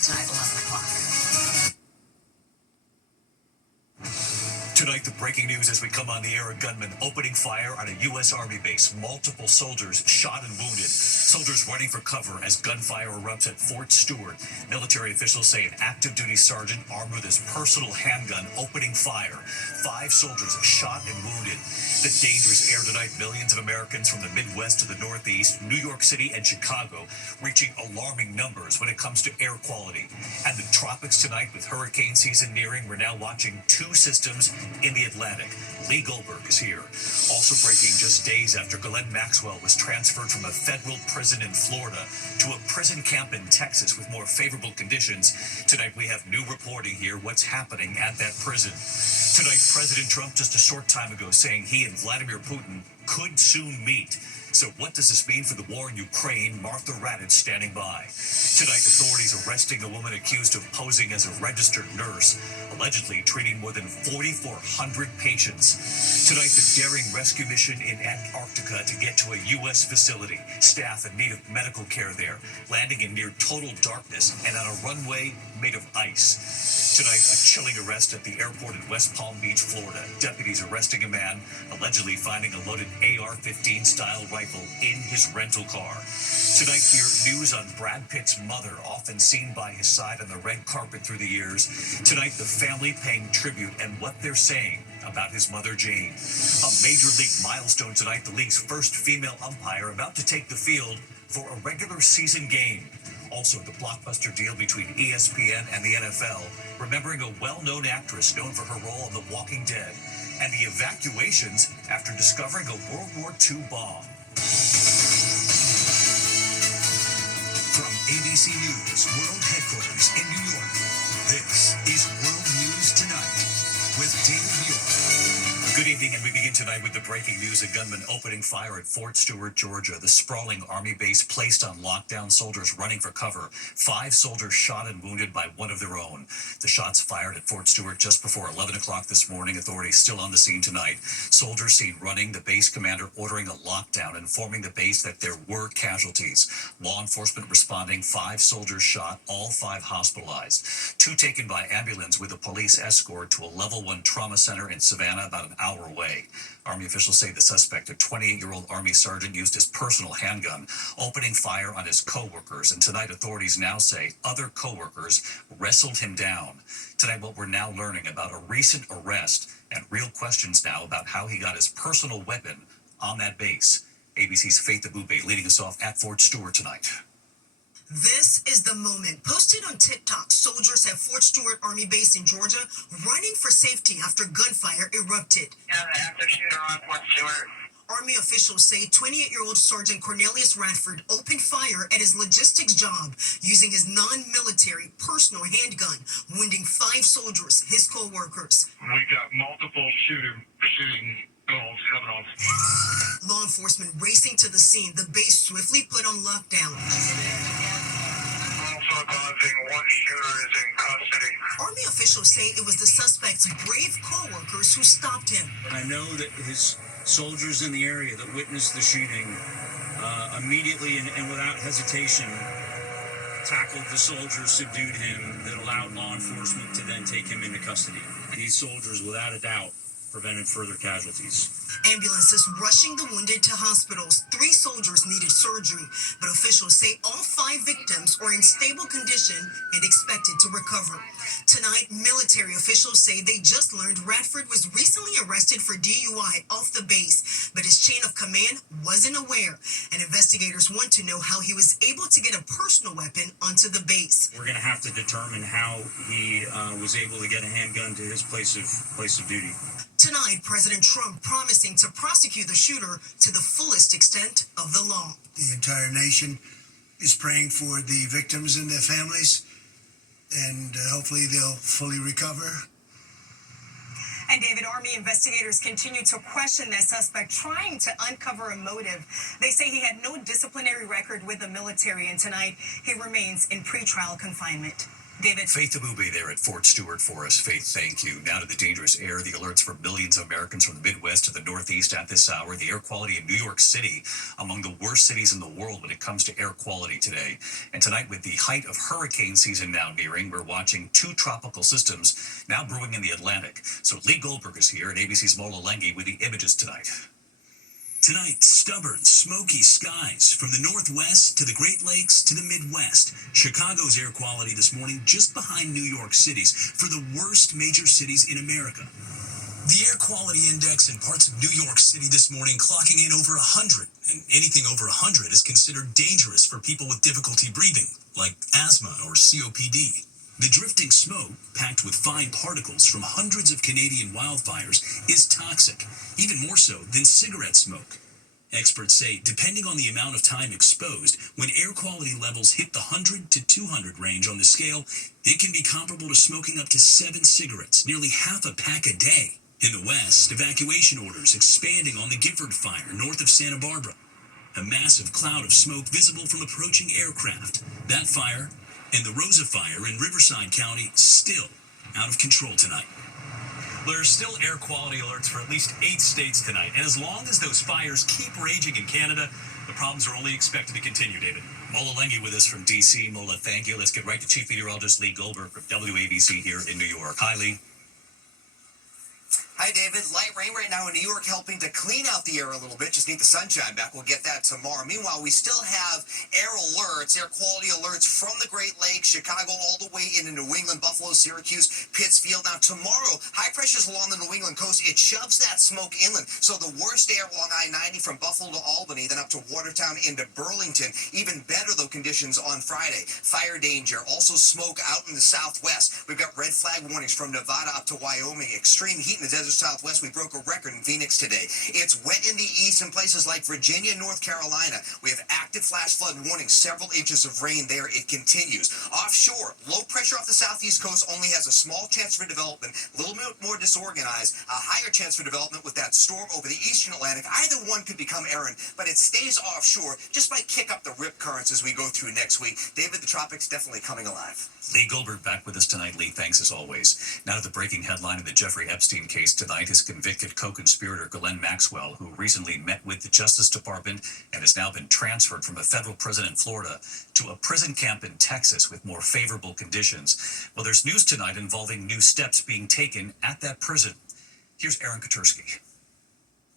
Tonight, 11 o'clock. Tonight, the breaking news as we come on the air, a gunman opening fire on a U.S. Army base. Multiple soldiers shot and wounded. Soldiers running for cover as gunfire erupts at Fort Stewart. Military officials say an active duty sergeant armed with his personal handgun opening fire. 5 soldiers shot and wounded. The dangerous air tonight, millions of Americans from the Midwest to the Northeast, New York City and Chicago, reaching alarming numbers when it comes to air quality. And the tropics tonight with hurricane season nearing, we're now watching 2 systems in the Atlantic. Lee Goldberg is here. Also breaking just days after Ghislaine Maxwell was transferred from a federal prison in Florida to a prison camp in Texas with more favorable conditions. Tonight we have new reporting here, what's happening at that prison. Tonight, President Trump just a short time ago saying he and Vladimir Putin could soon meet. So what does this mean for the war in Ukraine? Martha Raddatz standing by. Tonight, authorities arresting a woman accused of posing as a registered nurse, allegedly treating more than 4,400 patients. Tonight, the daring rescue mission in Antarctica to get to a U.S. facility. Staff in need of medical care there, landing in near total darkness and on a runway made of ice. Tonight, a chilling arrest at the airport in West Palm Beach, Florida. Deputies arresting a man allegedly finding a loaded AR-15 style rifle in his rental car. Tonight here, news on Brad Pitt's mother, often seen by his side on the red carpet through the years. Tonight, the family paying tribute and what they're saying about his mother, Jane. A major league milestone tonight, the league's first female umpire about to take the field for a regular season game. Also, the blockbuster deal between ESPN and the NFL, remembering a well-known actress known for her role on The Walking Dead, and the evacuations after discovering a World War II bomb. From ABC News World Headquarters in New York, this is World News Tonight with David Muir. Good evening, and we begin tonight with the breaking news. A gunman opening fire at Fort Stewart, Georgia. The sprawling Army base placed on lockdown, soldiers running for cover. 5 soldiers shot and wounded by one of their own. The shots fired at Fort Stewart just before 11 o'clock this morning. Authorities still on the scene tonight. Soldiers seen running, the base commander ordering a lockdown, informing the base that there were casualties. Law enforcement responding, 5 soldiers shot, all 5 hospitalized. 2 taken by ambulance with a police escort to a level 1 trauma center in Savannah, about an hour away. Army officials say the suspect, a 28-year-old Army sergeant, used his personal handgun, opening fire on his co-workers. And tonight, authorities now say other co-workers wrestled him down. Tonight, what we're now learning about a recent arrest and real questions now about how he got his personal weapon on that base. ABC's Faith Abube leading us off at Fort Stewart tonight. This is the moment. Posted on TikTok, soldiers at Fort Stewart Army Base in Georgia running for safety after gunfire erupted. Yeah, the active shooter on Fort Stewart. Army officials say 28-year-old Sergeant Cornelius Radford opened fire at his logistics job using his non-military personal handgun, wounding 5 soldiers, his co-workers. We got multiple shooting goals coming on. Law enforcement racing to the scene. The base swiftly put on lockdown. Also advising 1 shooter is in custody. Army officials say it was the suspect's brave co-workers who stopped him. I know that his soldiers in the area that witnessed the shooting immediately and without hesitation tackled the soldiers, subdued him, that allowed law enforcement to then take him into custody. These soldiers, without a doubt, prevented further casualties. Ambulances rushing the wounded to hospitals. 3 soldiers needed surgery, but officials say all 5 victims are in stable condition and expected to recover. Tonight, military officials say they just learned Radford was recently arrested for DUI off the base, but his chain of command wasn't aware, and investigators want to know how he was able to get a personal weapon onto the base. We're going to have to determine how he was able to get a handgun to his place of duty. Tonight, President Trump promising to prosecute the shooter to the fullest extent of the law. The entire nation is praying for the victims and their families, and hopefully they'll fully recover. And David, Army investigators continue to question that suspect, trying to uncover a motive. They say he had no disciplinary record with the military, and tonight he remains in pretrial confinement. David. Faith Abube there at Fort Stewart for us. Faith, thank you. Now to the dangerous air. The alerts for millions of Americans from the Midwest to the Northeast at this hour. The air quality in New York City among the worst cities in the world when it comes to air quality today. And tonight, with the height of hurricane season now nearing, we're watching two tropical systems now brewing in the Atlantic. So Lee Goldberg is here at ABC's Mola Lenghi with the images tonight. Tonight, stubborn, smoky skies from the Northwest to the Great Lakes to the Midwest. Chicago's air quality this morning just behind New York City's for the worst major cities in America. The air quality index in parts of New York City this morning clocking in over 100, and anything over 100 is considered dangerous for people with difficulty breathing, like asthma or COPD. The drifting smoke, packed with fine particles from hundreds of Canadian wildfires, is toxic, even more so than cigarette smoke. Experts say, depending on the amount of time exposed, when air quality levels hit the 100 to 200 range on the scale, it can be comparable to smoking up to 7 cigarettes, nearly half a pack a day. In the West, evacuation orders expanding on the Gifford Fire north of Santa Barbara. A massive cloud of smoke visible from approaching aircraft. That fire and the Rosa Fire in Riverside County still out of control tonight. There are still air quality alerts for at least 8 states tonight. And as long as those fires keep raging in Canada, the problems are only expected to continue, David. Mola Lenghi with us from D.C. Mola, thank you. Let's get right to Chief Meteorologist Lee Goldberg from WABC here in New York. Hi, Lee. Hi, David. Light rain right now in New York helping to clean out the air a little bit. Just need the sunshine back. We'll get that tomorrow. Meanwhile, we still have air alerts, air quality alerts from the Great Lakes, Chicago, all the way into New England, Buffalo, Syracuse, Pittsfield. Now, tomorrow, high pressures along the New England coast. It shoves that smoke inland. So the worst air along I-90 from Buffalo to Albany, then up to Watertown into Burlington. Even better, though, conditions on Friday. Fire danger. Also smoke out in the southwest. We've got red flag warnings from Nevada up to Wyoming. Extreme heat in the desert Southwest. We broke a record in Phoenix today. It's wet in the east in places like Virginia, North Carolina. We have active flash flood warnings, several inches of rain there. It continues. Offshore, low pressure off the southeast coast only has a small chance for development, a little bit more disorganized, a higher chance for development with that storm over the eastern Atlantic. Either one could become errant, but it stays offshore. Just might kick up the rip currents as we go through next week. David, the tropics definitely coming alive. Lee Goldberg back with us tonight. Lee, thanks as always. Now to the breaking headline in the Jeffrey Epstein case tonight is convicted co-conspirator Ghislaine Maxwell, who recently met with the Justice Department and has now been transferred from a federal prison in Florida to a prison camp in Texas with more favorable conditions. Well, there's news tonight involving new steps being taken at that prison. Here's Aaron Katursky.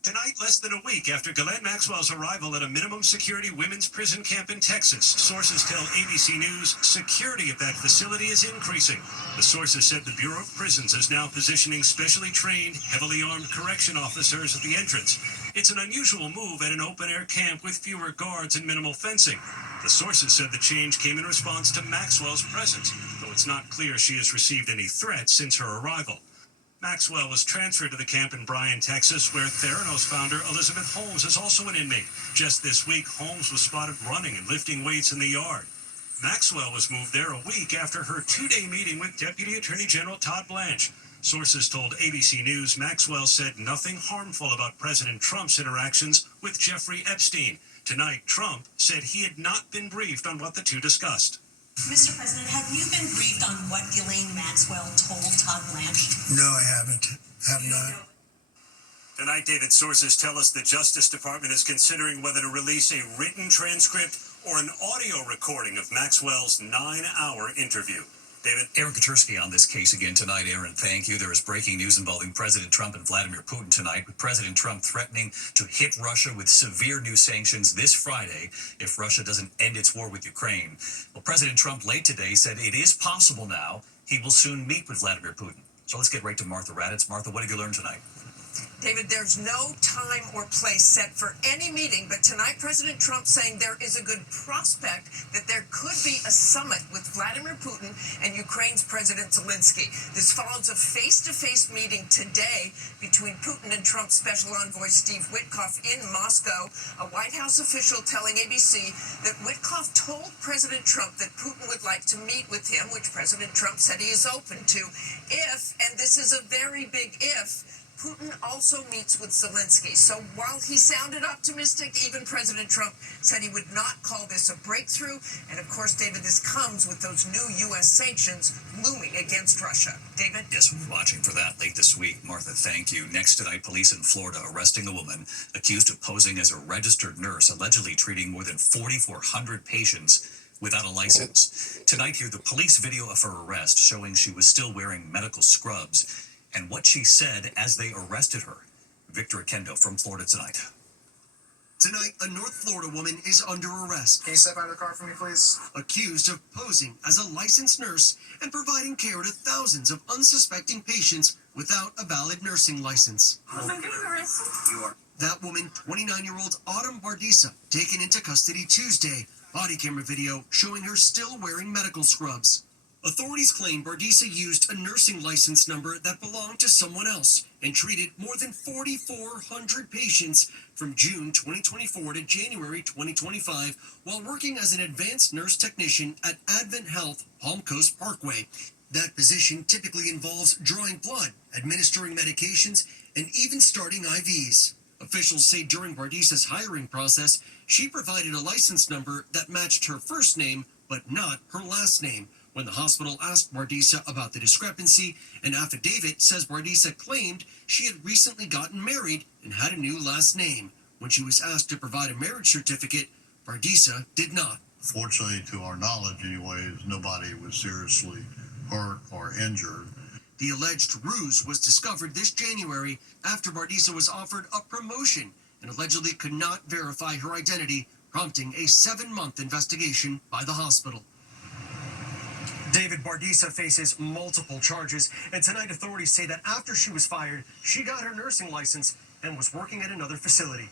Tonight, less than a week after Ghislaine Maxwell's arrival at a minimum security women's prison camp in Texas, sources tell ABC News security at that facility is increasing. The sources said the Bureau of Prisons is now positioning specially trained, heavily armed correction officers at the entrance. It's an unusual move at an open-air camp with fewer guards and minimal fencing. The sources said the change came in response to Maxwell's presence, though it's not clear she has received any threats since her arrival. Maxwell was transferred to the camp in Bryan, Texas, where Theranos founder Elizabeth Holmes is also an inmate. Just this week, Holmes was spotted running and lifting weights in the yard. Maxwell was moved there a week after her 2-day meeting with Deputy Attorney General Todd Blanche. Sources told ABC News Maxwell said nothing harmful about President Trump's interactions with Jeffrey Epstein. Tonight, Trump said he had not been briefed on what the two discussed. Mr. President, have you been briefed on what Ghislaine Maxwell told Todd Blanche? No, I haven't. Have not. Tonight, David, sources tell us the Justice Department is considering whether to release a written transcript or an audio recording of Maxwell's 9-hour interview. David? Aaron Katursky on this case again tonight. Aaron, thank you. There is breaking news involving President Trump and Vladimir Putin tonight, with President Trump threatening to hit Russia with severe new sanctions this Friday if Russia doesn't end its war with Ukraine. Well, President Trump late today said it is possible now he will soon meet with Vladimir Putin. So let's get right to Martha Raddatz. Martha, what have you learned tonight? David, there's no time or place set for any meeting, but tonight President Trump saying there is a good prospect that there could be a summit with Vladimir Putin and Ukraine's President Zelensky. This follows a face-to-face meeting today between Putin and Trump's special envoy Steve Witkoff in Moscow. A White House official telling ABC that Witkoff told President Trump that Putin would like to meet with him, which President Trump said he is open to, if, and this is a very big if, Putin also meets with Zelensky. So while he sounded optimistic, even President Trump said he would not call this a breakthrough. And of course, David, this comes with those new U.S. sanctions looming against Russia. David? Yes, we're watching for that late this week. Martha, thank you. Next tonight, police in Florida arresting a woman accused of posing as a registered nurse, allegedly treating more than 4,400 patients without a license. Tonight, hear the police video of her arrest showing she was still wearing medical scrubs and what she said as they arrested her. Victor Akendo from Florida Tonight. Tonight, a North Florida woman is under arrest. Can you step out of the car for me, please? Accused of posing as a licensed nurse and providing care to thousands of unsuspecting patients without a valid nursing license. Was I getting arrested? You are. That woman, 29-year-old Autumn Bardisa, taken into custody Tuesday. Body camera video showing her still wearing medical scrubs. Authorities claim Bardisa used a nursing license number that belonged to someone else and treated more than 4,400 patients from June 2024 to January 2025 while working as an advanced nurse technician at Advent Health Palm Coast Parkway. That position typically involves drawing blood, administering medications, and even starting IVs. Officials say during Bardisa's hiring process, she provided a license number that matched her first name but not her last name. When the hospital asked Bardisa about the discrepancy, an affidavit says Bardisa claimed she had recently gotten married and had a new last name. When she was asked to provide a marriage certificate, Bardisa did not. Fortunately, to our knowledge anyways, nobody was seriously hurt or injured. The alleged ruse was discovered this January after Bardisa was offered a promotion and allegedly could not verify her identity, prompting a 7-month investigation by the hospital. David, Bardisa faces multiple charges, and tonight authorities say that after she was fired, she got her nursing license and was working at another facility.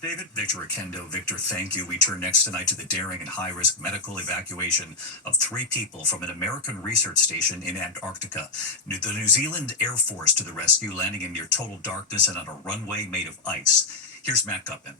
David? Victor Akendo. Victor, thank you. We turn next tonight to the daring and high-risk medical evacuation of 3 people from an American research station in Antarctica. The New Zealand Air Force to the rescue, landing in near total darkness and on a runway made of ice. Here's Matt Gutman.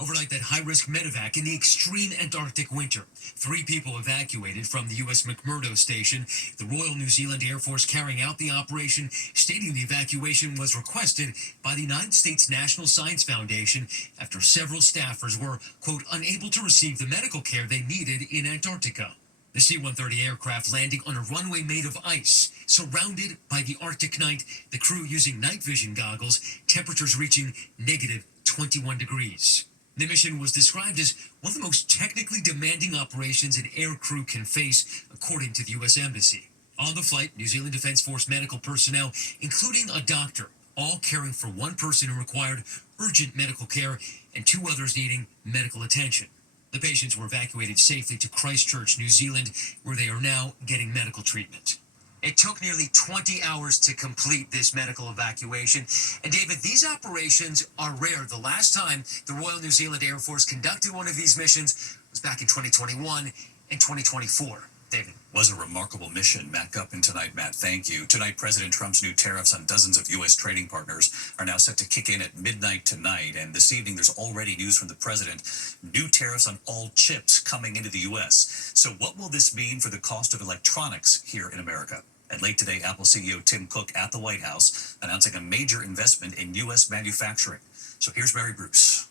Overnight, that high-risk medevac in the extreme Antarctic winter. 3 people evacuated from the U.S. McMurdo Station. The Royal New Zealand Air Force carrying out the operation, stating the evacuation was requested by the United States National Science Foundation after several staffers were, quote, unable to receive the medical care they needed in Antarctica. The C-130 aircraft landing on a runway made of ice, surrounded by the Arctic night, the crew using night vision goggles, temperatures reaching negative 21 degrees. The mission was described as one of the most technically demanding operations an air crew can face, according to the U.S. Embassy. On the flight, New Zealand Defense Force medical personnel, including a doctor, all caring for one person who required urgent medical care and 2 others needing medical attention. The patients were evacuated safely to Christchurch, New Zealand, where they are now getting medical treatment. It took nearly 20 hours to complete this medical evacuation. And David, these operations are rare. The last time the Royal New Zealand Air Force conducted one of these missions was back in 2021 and 2024. David. Was a remarkable mission. Matt Gutman tonight. Matt, thank you. Tonight, President Trump's new tariffs on dozens of U.S. trading partners are now set to kick in at midnight tonight. And this evening, there's already news from the president. New tariffs on all chips coming into the U.S. So what will this mean for the cost of electronics here in America? And late today, Apple CEO Tim Cook at the White House announcing a major investment in U.S. manufacturing. So here's Mary Bruce.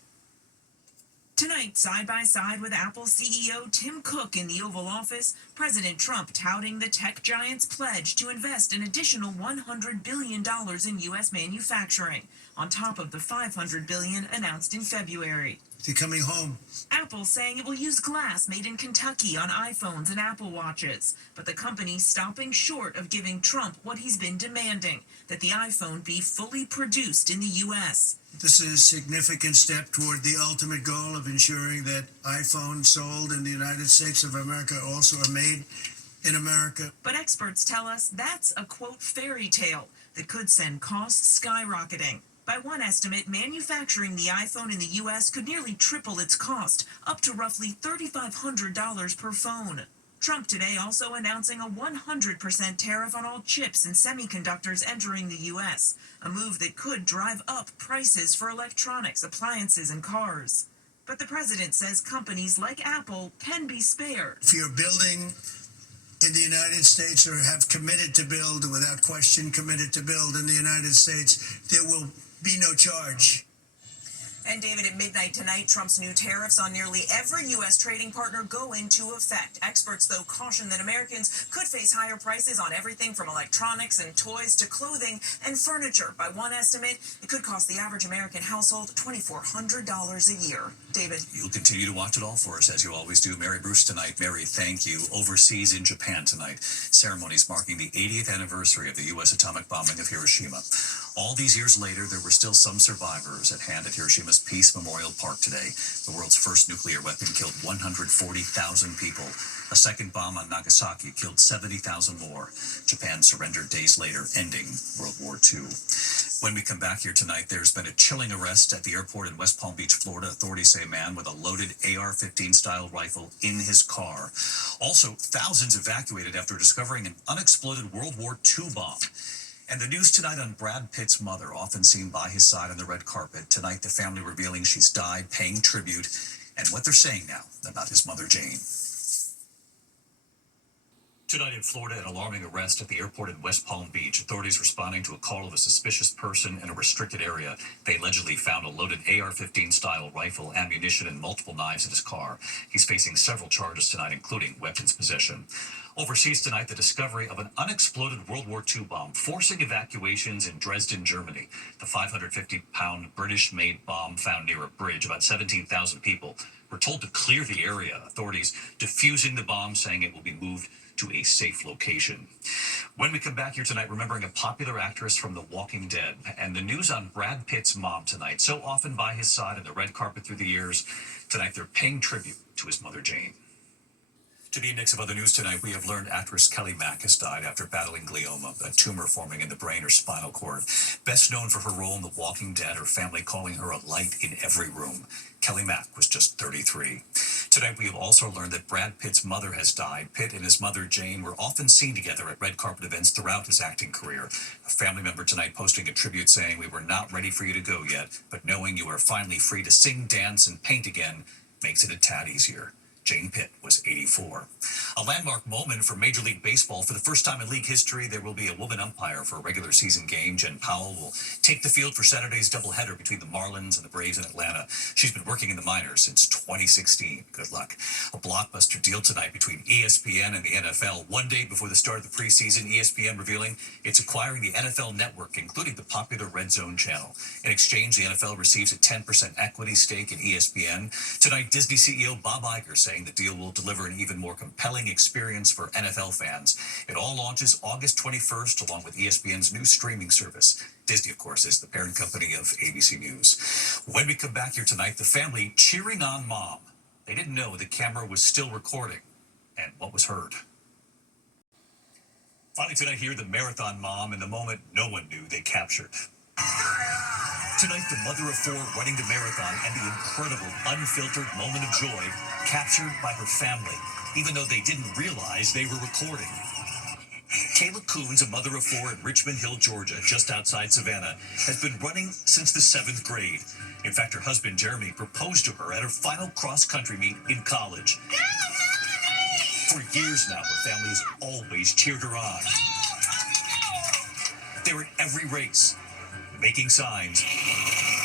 Tonight, side by side with Apple CEO Tim Cook in the Oval Office, President Trump touting the tech giant's pledge to invest an additional $100 billion in U.S. manufacturing, on top of the $500 billion announced in February. They're coming home. Apple saying it will use glass made in Kentucky on iPhones and Apple Watches, but the company stopping short of giving Trump what he's been demanding, that the iPhone be fully produced in the U.S. This is a significant step toward the ultimate goal of ensuring that iPhones sold in the United States of America also are made in America. But experts tell us that's a, quote, fairy tale that could send costs skyrocketing. By one estimate, manufacturing the iPhone in the U.S. could nearly triple its cost, up to roughly $3,500 per phone. Trump today also announcing a 100% tariff on all chips and semiconductors entering the U.S., a move that could drive up prices for electronics, appliances, and cars. But the president says companies like Apple can be spared. If you're building in the United States or have committed to build, without question committed to build in the United States, there will be no charge. And David, at midnight tonight, Trump's new tariffs on nearly every U.S. trading partner go into effect. Experts, though, caution that Americans could face higher prices on everything from electronics and toys to clothing and furniture. By one estimate, it could cost the average American household $2,400 a year. David. You'll continue to watch it all for us, as you always do. Mary Bruce tonight. Mary, thank you. Overseas in Japan tonight, ceremonies marking the 80th anniversary of the U.S. atomic bombing of Hiroshima. All these years later, there were still some survivors at hand at Hiroshima's Peace Memorial Park today. The world's first nuclear weapon killed 140,000 people. A second bomb on Nagasaki killed 70,000 more. Japan surrendered days later, ending World War II. When we come back here tonight, there's been a chilling arrest at the airport in West Palm Beach, Florida. Authorities say a man with a loaded AR-15 style rifle in his car. Also, thousands evacuated after discovering an unexploded World War II bomb. And the news tonight on Brad Pitt's mother, often seen by his side on the red carpet. Tonight, the family revealing she's died, paying tribute, and what they're saying now about his mother, Jane. Tonight in Florida, an alarming arrest at the airport in West Palm Beach. Authorities responding to a call of a suspicious person in a restricted area. They allegedly found a loaded AR-15 style rifle, ammunition, and multiple knives in his car. He's facing several charges tonight, including weapons possession. Overseas tonight, the discovery of an unexploded World War II bomb, forcing evacuations in Dresden, Germany. The 550-pound British-made bomb found near a bridge. About 17,000 people were told to clear the area. Authorities defusing the bomb, saying it will be moved to a safe location. When we come back here tonight, remembering a popular actress from The Walking Dead, and the news on Brad Pitt's mom tonight, so often by his side on the red carpet through the years. Tonight, they're paying tribute to his mother, Jane. To the index of other news tonight, we have learned actress Kelly Mack has died after battling glioma, a tumor forming in the brain or spinal cord. Best known for her role in The Walking Dead, her family calling her a light in every room. Kelly Mack was just 33. Tonight, we have also learned that Brad Pitt's mother has died. Pitt and his mother, Jane, were often seen together at red carpet events throughout his acting career. A family member tonight posting a tribute saying, "We were not ready for you to go yet, but knowing you are finally free to sing, dance, and paint again makes it a tad easier." Jane Pitt was 84. A landmark moment for Major League Baseball. For the first time in league history, there will be a woman umpire for a regular season game. Jen Powell will take the field for Saturday's doubleheader between the Marlins and the Braves in Atlanta. She's been working in the minors since 2016. Good luck. A blockbuster deal tonight between ESPN and the NFL. One day before the start of the preseason, ESPN revealing it's acquiring the NFL Network, including the popular Red Zone channel. In exchange, the NFL receives a 10% equity stake in ESPN. Tonight, Disney CEO Bob Iger saying the deal will deliver an even more compelling experience for NFL fans. It all launches August 21st, along with ESPN's new streaming service. Disney, of course, is the parent company of ABC News. When we come back here tonight, the family cheering on mom. They didn't know the camera was still recording, and what was heard. Finally tonight here, the marathon mom, in the moment no one knew they captured. Tonight, the mother of four running the marathon and the incredible, unfiltered moment of joy captured by her family, even though they didn't realize they were recording. Kayla Coons, a mother of four in Richmond Hill, Georgia, just outside Savannah, has been running since the 7th grade. In fact, her husband, Jeremy, proposed to her at her final cross-country meet in college. For years now, her family has always cheered her on. They're at every race, making signs,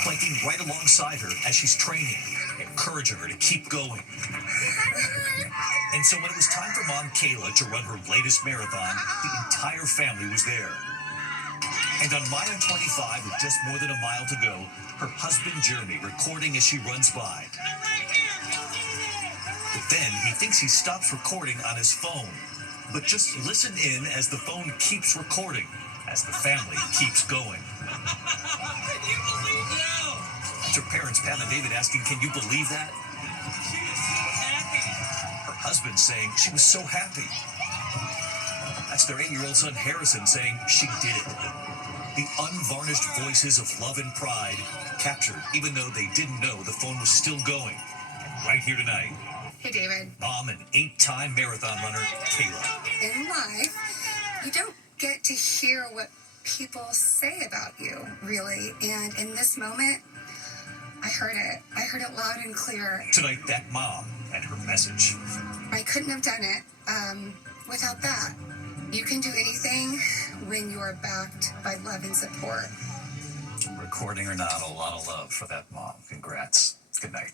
biking right alongside her as she's training, encouraging her to keep going. And so when it was time for mom Kayla to run her latest marathon, the entire family was there. And on mile 25, with just more than a mile to go, her husband Jeremy recording as she runs by. But then he thinks he stops recording on his phone. But just listen in as the phone keeps recording, as the family keeps going. Can you believe that? That's her parents, Pam and David, asking, "Can you believe that?" She was so happy. Her husband saying she was so happy. That's their 8-year-old son Harrison saying she did it. The unvarnished voices of love and pride captured, even though they didn't know the phone was still going. And right here tonight, Hey, David. mom and 8-time marathon runner Kayla. In life, you don't get to hear what people say about you, really. And in this moment, I heard it. I heard it loud and clear. Tonight, that mom and her message. I couldn't have done it without that. You can do anything when you are backed by love and support. Recording or not, a lot of love for that mom. Congrats. Good night.